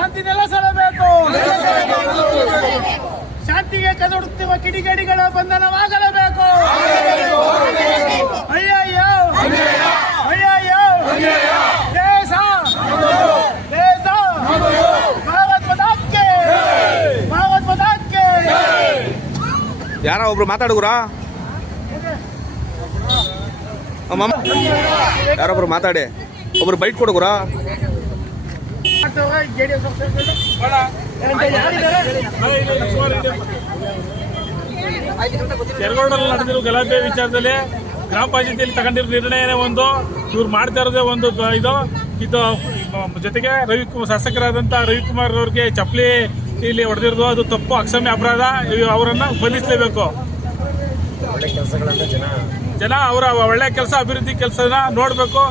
ಶಾಂತಿ ಸಲಬೇಕು ಶಾಂತಿಗೆ ಕದಡುತ್ತಿರುವ ಕಿಡಿಗೇಡಿಗಳ ಬಂಧನವಾಗಲೇಬೇಕು. ಯಾರ ಒಬ್ರು ಮಾತಾಡುಗುರ? ಯಾರೊಬ್ರು ಮಾತಾಡಿ. ಒಬ್ರು ಬೈಟ್ ಕೊಡುಗ್ರಾ? ಜೆಡಿಎಸ್ ನಡೆದಿರುವ ನಡೆದಿರೋ ಗಲಾಟೆ ವಿಚಾರದಲ್ಲಿ ಗ್ರಾಮ ಪಂಚಾಯತಿಯಲ್ಲಿ ತಗೊಂಡಿರೋ ನಿರ್ಣಯನೇ ಒಂದು. ಇವ್ರು ಮಾಡ್ತಾ ಇರೋದೇ ಒಂದು ಇದು. ಇದು ಜೊತೆಗೆ ರವಿಕುಮಾರ್ ಶಾಸಕರಾದಂಥ ರವಿಕುಮಾರ್ ಅವ್ರಿಗೆ ಚಪ್ಪಲಿ ಇಲ್ಲಿ ಹೊಡೆದಿರೋದು ಅದು ತಪ್ಪು ಅಕ್ಷಮ್ಯ ಅಪರಾಧ. ಅವರನ್ನು ಅವರನ್ನ ಬಂಧಿಸಲೇಬೇಕು. ಜನ ಅವರ ಒಳ್ಳೆ ಕೆಲಸ ಅಭಿವೃದ್ಧಿ ಕೆಲಸನ ನೋಡಬೇಕು.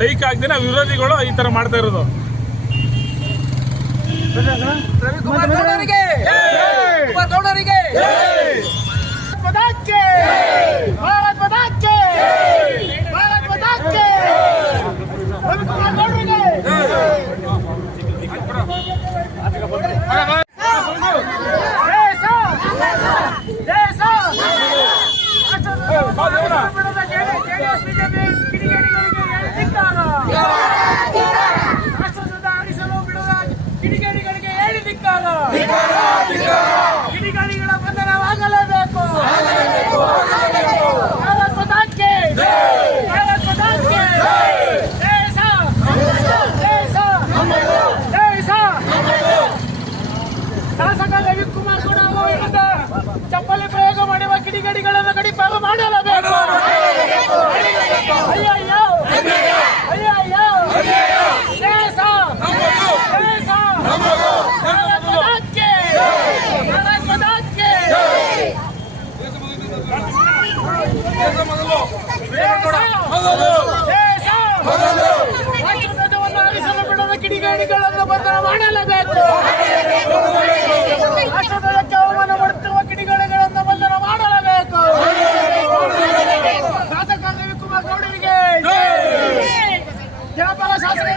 ಸೈಕ್ ಆಗ್ದಿನ ವಿರೋಧಿಗಳು ಈ ತರ ಮಾಡ್ತಾ ಇರೋದು. ಮಾತಾಕ್ಕೆ Nicaragua! ಕಿಡಿಗಾಡಿಗಳನ್ನು ಬದಲ ಮಾಡಲೇಬೇಕು. ರಾಷ್ಟ್ರಧ್ವಜಕ್ಕೆ ಅವಮಾನ ಮಾಡುತ್ತಿರುವ ಕಿಡಿಗಾಡಿಗಳನ್ನು ಬದಲ ಮಾಡಲೇಬೇಕು. ಶಾಸಕ ರವಿಕುಮಾರ್ ಗೌಡರಿಗೆ. ಜನಪದ ಶಾಸಕ